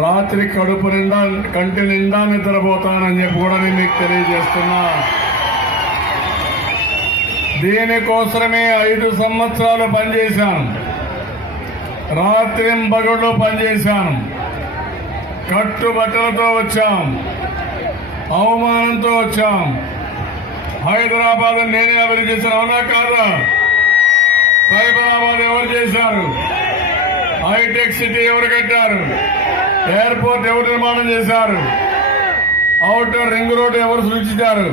రాత్రి కడుపు నిండా కంటి నిండా నిద్రపోతానని చెప్పి కూడా నేను మీకు తెలియజేస్తున్నా. దీనికోసమే ఐదు సంవత్సరాలు పనిచేశాను. రాత్రి పగళ్ళు పనిచేశాను. కట్టుబట్టలతో వచ్చాం. అవమానంతో వచ్చాం. హైదరాబాద్ నేనే అభివృద్ధి చేశాను. అవునా కాదా? సైబరాబాద్ ఎవరు చేశారు? హైటెక్ సిటీ ఎవరు కట్టారు? ఎయిర్పోర్ట్ ఎవరు నిర్మాణం చేశారు? అవుటర్ రింగ్ రోడ్ ఎవరు సృష్టించారు?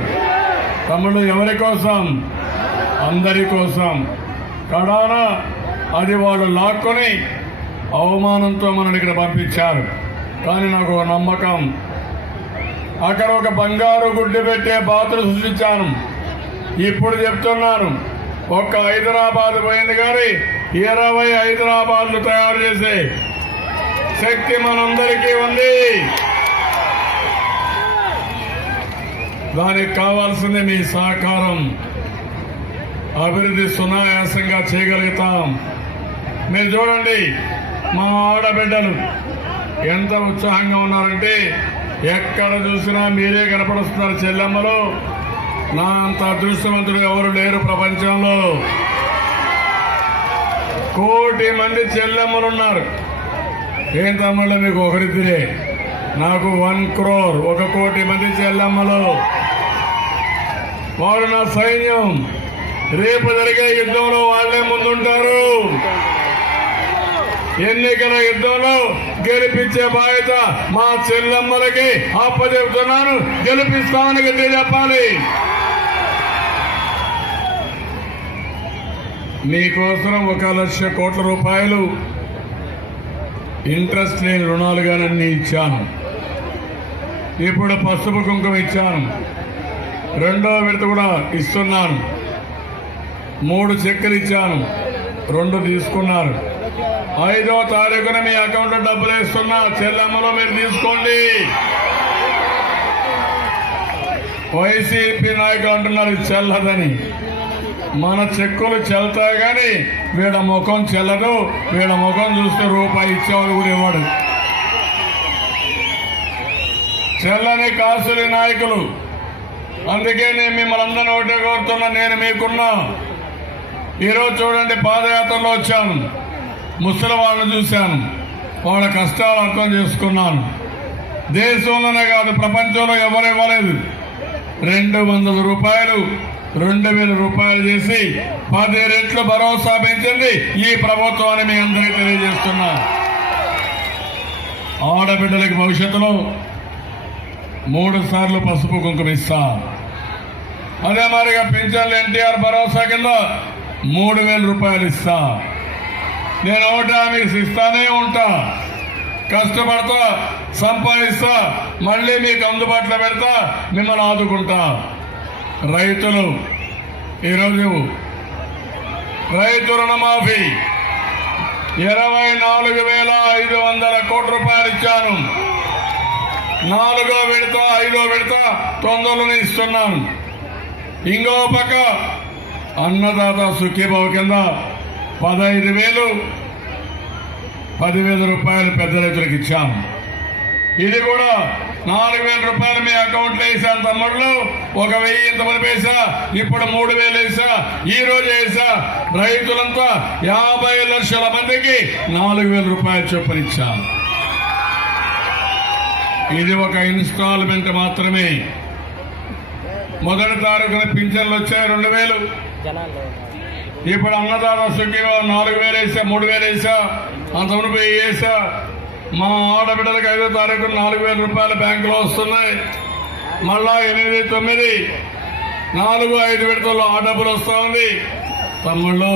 తమ్ముడు ఎవరి కోసం? అందరి కోసం. కడాన అది వాళ్ళు లాక్కొని అవమానంతో మనల్ని ఇక్కడ పంపించారు. కానీ నాకు ఒక నమ్మకం. అక్కడ ఒక బంగారు గుడ్డు పెట్టే పాత్ర సృష్టించాను ఇప్పుడు చెప్తున్నాను ఒక్క హైదరాబాద్ పోయింది కానీ ఇరవై హైదరాబాద్లు తయారు చేసే శక్తి మనందరికీ ఉంది. దానికి కావాల్సింది మీ సహకారం. అభివృద్ధి సునాయాసంగా చేయగలుగుతాం. మీరు చూడండి మా ఆడబిడ్డలు ఎంత ఉత్సాహంగా ఉన్నారంటే ఎక్కడ చూసినా మీరే కనపడుస్తున్నారు చెల్లెమ్మలు. నా అంత అదృష్టవంతుడు ఎవరు లేరు ప్రపంచంలో. కోటి మంది చెల్లెమ్మలు ఉన్నారు. ఏం తమ్ముళ్ళు మీకు ఒకరిద్దరే? నాకు వన్ క్రోర్ ఒక కోటి మంది చెల్లమ్మలు. వారు నా సైన్యం. రేపు జరిగే యుద్ధంలో వాళ్ళే ముందుంటారు. ఎన్నికల యుద్ధంలో గెలిపించే బాధ్యత మా చెల్లమ్మలకి అప్పచెప్తున్నాను. గెలిపిస్తామని గట్టి చెప్పాలి. మీకోసం ఒక లక్ష కోట్ల రూపాయలు ఇంట్రెస్ట్ లేని రుణాలుగా నన్ను ఇచ్చాను. ఇప్పుడు పసుపు కుంకుమ ఇచ్చాను. రెండో విడత కూడా ఇస్తున్నాను. మూడు చెక్కులు ఇచ్చాను. రెండు తీసుకున్నారు. ఐదో తారీఖున మీ అకౌంట్ డబ్బులు వేస్తున్నా. చెల్లమ్మలో మీరు తీసుకోండి. వైసీపీ నాయకులు అంటున్నారు చెల్లదని. మన చెక్కులు చెల్తాయి కానీ వీళ్ళ ముఖం చెల్లదు. వీళ్ళ ముఖం చూస్తే రూపాయి ఇచ్చేవాడు కూడా ఇవ్వడు. చెల్లని కాసులి నాయకులు. అందుకే నేను మిమ్మల్ని అందరినీ ఒకటే కోరుతున్నా నేను మీకున్నా. ఈరోజు చూడండి పాదయాత్రలో వచ్చాను. ముసలి వాళ్ళని చూశాను. వాళ్ళ కష్టాలు అర్థం చేసుకున్నాను. దేశంలోనే కాదు ప్రపంచంలో ఎవరు ఇవ్వలేదు. రెండు వందల రూపాయలు రెండు వేల రూపాయలు చేసి పది రెట్లు భరోసా పెంచింది ఈ ప్రభుత్వాన్ని మీ అందరికీ తెలియజేస్తున్నా. ఆడబిడ్డలకి భవిష్యత్తులో మూడు సార్లు పసుపు కుంకుమ ఇస్తా. అదే మరిగా పెంచాలి ఎన్టీఆర్ భరోసా కింద మూడు వేల రూపాయలు ఇస్తా. నేను ఒకటి మీకు ఇస్తానే ఉంటా. కష్టపడతా సంపాదిస్తా మళ్ళీ మీకు అందుబాటులో పెడతా మిమ్మల్ని ఆదుకుంటా. రైతులు ఈరోజు రైతు రుణమాఫీ. ఇరవై నాలుగు వేల ఐదు వందల కోట్ల రూపాయలు ఇచ్చాను. నాలుగో విడత ఐదో విడత తొందరలోనే ఇస్తున్నాను. ఇంకో పక్క అన్నదాత సుఖీభావ కింద పదహైదు వేలు పదివేల రూపాయలు పెద్ద రైతులకు ఇచ్చాము. ఇది కూడా నాలుగు వేల రూపాయలు మీ అకౌంట్లో వేసాను తమ్ముళ్ళు. ఒక వెయ్యి ఇంతమంది వేసా ఇప్పుడు మూడు వేలు వేసా ఈ రోజు వేసా రైతులంతా యాభై లక్షల మందికి నాలుగు వేల రూపాయలు చొప్పునిచ్చాను. ఇది ఒక ఇన్స్టాల్మెంట్ మాత్రమే. మొదటి తారీఖున పింఛన్లు వచ్చాయి రెండు వేలు. ఇప్పుడు అన్నదాత సుఖీలో నాలుగు వేలు వేసా మూడు వేలు వేసా అంతకుముందు వెయ్యి వేసా మా ఆడబిడ్డలకు ఐదో తారీఖు నాలుగు వేల రూపాయలు బ్యాంకులో వస్తున్నాయి. మళ్ళా ఎనిమిది తొమ్మిది నాలుగు ఐదు విడతల్లో ఆ డబ్బులు వస్తా ఉంది. తమ్ముళ్ళు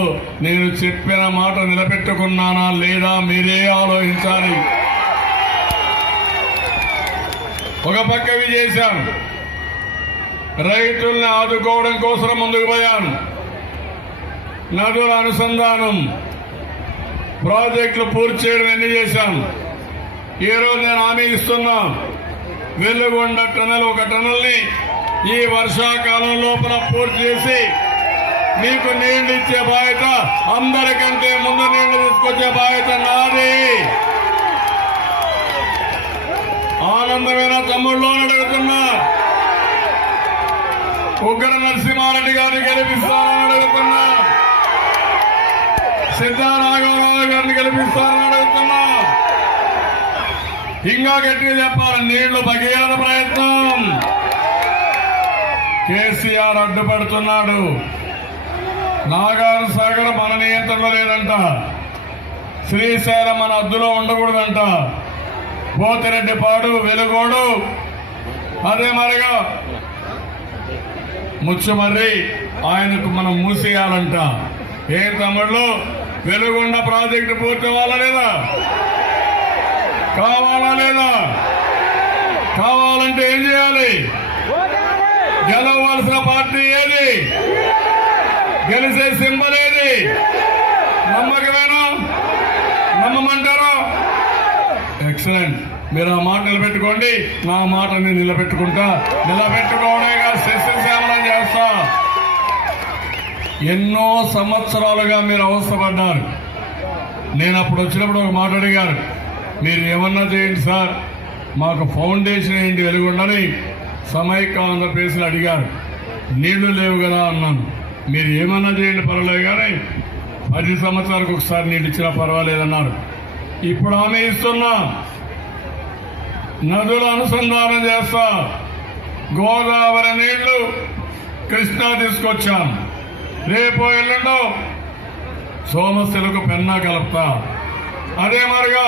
నేను చెప్పిన మాట నిలబెట్టుకున్నానా లేదా మీరే ఆలోచించాలి. ఒక పక్క ఇవి చేశాను రైతుల్ని ఆదుకోవడం కోసం ముందుకు పోయాను నదుల అనుసంధానం ప్రాజెక్టులు పూర్తి చేయడం ఎన్ని చేశాను ఈ రోజు నేను హామీ ఇస్తున్నా. వెలుగొండ టనల్ ఒక టనల్ని ఈ వర్షాకాలం లోపల పూర్తి చేసి మీకు నీళ్ళు ఇచ్చే బాధ్యత అందరికంటే ముందు నీళ్ళు తీసుకొచ్చే బాధ్యత నాది. ఆనందమైన తమ్ముళ్ళు అడుగుతున్నా. ఉగ్ర నరసింహారెడ్డి గారిని గెలిపిస్తారని అడుగుతున్నా. సిద్ధారాఘవరావు గారిని గెలిపిస్తారని అడుగుతున్నా. ఇంకా గట్టిగా చెప్పాలి. నీళ్ళు బగియాల ప్రయత్నం. కేసీఆర్ అడ్డుపడుతున్నాడు. నాగార్ సాగర్ మన నియంత్రణలో లేదంట. శ్రీశైలం మన అద్దులో ఉండకూడదంట. పోతిరెడ్డిపాడు వెలుగోడు. అదే మరిగా ముచ్చుమర్రి ఆయనకు మనం మూసేయాలంట. ఏ తమ్ముళ్ళు వెలుగొండ ప్రాజెక్టు పూర్తి అవ్వాలా లేదా? కావాలా లేదా? కావాలంటే ఏం చేయాలి? గెలవలసిన పార్టీ ఏది? గెలిచే సింబల్ ఏది? నమ్మకమేనా? నమ్మమంటారా? ఎక్సలెంట్ మీరు ఆ మాట నిలబెట్టుకోండి. నా మాటని నిలబెట్టుకుంటా. నిలబెట్టుకోవడమే కాదు శస్యశ్యామలం చేస్తా. ఎన్నో సంవత్సరాలుగా మీరు అవస్థపడ్డారు. నేను అప్పుడు వచ్చినప్పుడు ఒక మాట అడిగారు. మీరు ఏమన్నా చేయండి సార్. మాకు ఫౌండేషన్ ఏంటి వెలుగుండని సమైక్య ఆంధ్రప్రదేశ్లో అడిగారు. నీళ్ళు లేవు కదా అన్నాను. మీరు ఏమన్నా చేయండి పర్వాలేదు కానీ పది సంవత్సరాలకు ఒకసారి నీళ్ళు ఇచ్చినా పర్వాలేదన్నారు. ఇప్పుడు ఆమె ఇస్తున్నా నదుల అనుసంధానం చేస్తా గోదావరి నీళ్ళు కృష్ణా తీసుకొచ్చాం. రేపు ఎల్లుండో సోమశిలకు పెన్నా కలుపుతా. అదే మరిగా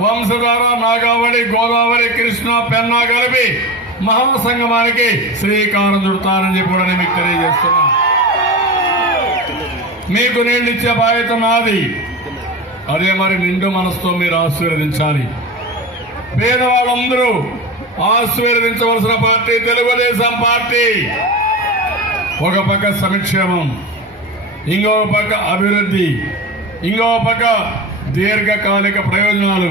వంశధార నాగావళి గోదావరి కృష్ణ పెన్నా కలిపి మహాసంగమానికి శ్రీకారం చుడతానని చెప్పి కూడా నేను మీకు తెలియజేస్తున్నా మీకు నీళ్ళు ఇచ్చే బాధ్యత నాది. అదే మరి నిండు మనసుతో మీరు ఆశీర్వదించాలి. పేదవాళ్ళందరూ ఆశీర్వదించవలసిన పార్టీ తెలుగుదేశం పార్టీ. ఒక పక్క సంక్షేమం ఇంకో పక్క అభివృద్ధి ఇంకో పక్క దీర్ఘకాలిక ప్రయోజనాలు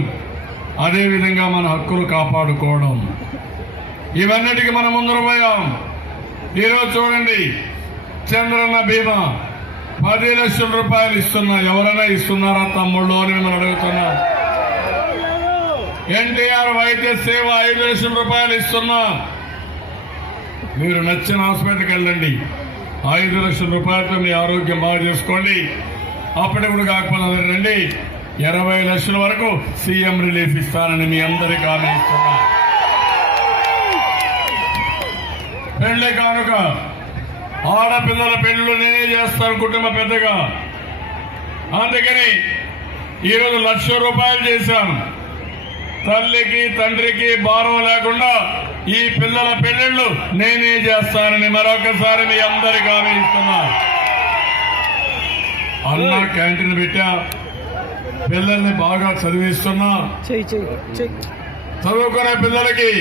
అదేవిధంగా మన హక్కులు కాపాడుకోవడం. ఇవన్నిటికీ మనం ముందర పోయాం. ఈరోజు చూడండి చంద్రన్న బీమా పది లక్షల రూపాయలు ఇస్తున్నా. ఎవరైనా ఇస్తున్నారా తమ్ముళ్ళు అని మిమ్మల్ని అడుగుతున్నా. ఎన్టీఆర్ వైద్య సేవ ఐదు లక్షల రూపాయలు ఇస్తున్నా. మీరు నచ్చిన హాస్పిటల్కి వెళ్ళండి. ఐదు లక్షల రూపాయలతో మీ ఆరోగ్యం బాగా చేసుకోండి. అప్పటికప్పుడు కాకపోతే రండి ఇరవై లక్షల వరకు సీఎం రిలీఫ్ ఇస్తానని మీ అందరికీ హామీ ఇస్తున్నా. పెళ్ళి కానుక. ఆడపిల్లల పెళ్ళిళ్ళు నేనే చేస్తాను కుటుంబ పెద్దగా. అందుకని ఈరోజు లక్ష రూపాయలు చేశాను తల్లికి తండ్రికి భారం లేకుండా ఈ పిల్లల పెళ్ళిళ్ళు నేనే చేస్తానని మరొకసారి మీ అందరికి హామీ ఇస్తున్నా. అన్న క్యాంటీన్ పెట్టా. పిల్లల్ని బాగా చదివిస్తున్నా. చదువుకునే పిల్లలకి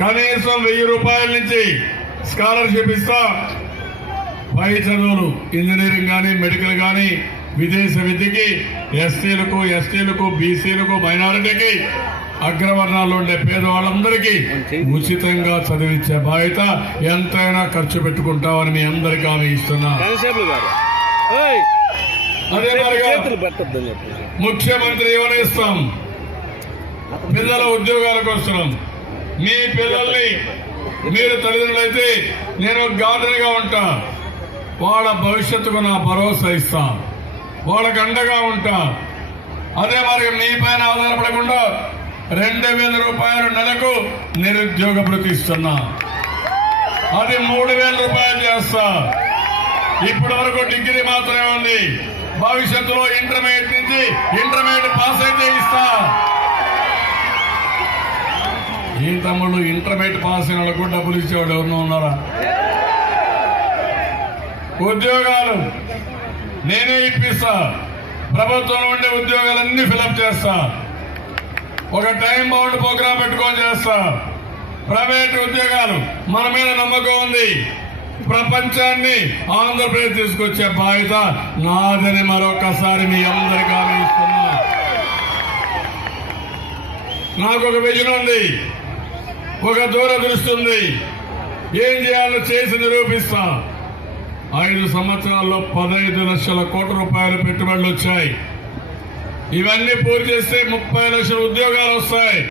కనీసం వెయ్యి రూపాయల నుంచి స్కాలర్షిప్ ఇస్తా. పై చదువులు ఇంజనీరింగ్ కానీ మెడికల్ కానీ విదేశ విద్యకి ఎస్టీలకు ఎస్టీలకు బీసీలకు మైనారిటీకి అగ్రవర్ణాల్లో ఉండే పేదవాళ్ళందరికీ ఉచితంగా చదివించే బాధ్యత ఎంతైనా ఖర్చు పెట్టుకుంటామని మీ అందరికీ హామీ ఇస్తున్నా. అదే ముఖ్యమంత్రి ఏమనిస్తాం? పిల్లల ఉద్యోగాల కోసం. మీ పిల్లల్ని మీరు తల్లిదండ్రులైతే నేను గార్డెన్గా ఉంటా. వాళ్ళ భవిష్యత్తుకు నా భరోసా ఇస్తా. వాళ్ళకి అండగా ఉంటా. అదే మరి మీ పైన ఆధారపడకుండా రెండు వేల రూపాయలు నెలకు నిరుద్యోగ భృతి ఇస్తున్నా. అది మూడు వేల రూపాయలు చేస్తా. ఇప్పటి వరకు డిగ్రీ మాత్రమే ఉంది. భవిష్యత్తులో ఇంటర్మీడియట్ నుంచి ఇంటర్మీడియట్ పాస్ అయితే ఇస్తా. ఈ తమ్ముళ్ళు ఇంటర్మీడియట్ పాస్ అయిన వాళ్ళకు డబ్బులు ఇచ్చేవాడు ఎవరినో ఉన్నారా? ఉద్యోగాలు నేనే ఇప్పిస్తా. ప్రభుత్వం ఉండే ఉద్యోగాలన్నీ ఫిలప్ చేస్తా. ఒక టైం బౌండ్ ప్రోగ్రామ్ పెట్టుకొని చేస్తా. ప్రైవేట్ ఉద్యోగాలు మన మీద నమ్మకం ఉంది. ప్రపంచాన్ని ఆంధ్రప్రదేశ్ తీసుకొచ్చే బాధ్యత నాదని మరొకసారి మీ అందరికీ హామీ ఇస్తున్నా. నాకు ఒక విజన్ ఉంది. ఒక దూరదృష్టి ఉంది. ఏం చేయాలో చేసి నిరూపిస్తా. ఐదు సంవత్సరాల్లో పదహైదు లక్షల కోట్ల రూపాయలు పెట్టుబడులు వచ్చాయి. ఇవన్నీ పూర్తి చేస్తే ముప్పై లక్షల ఉద్యోగాలు వస్తాయి.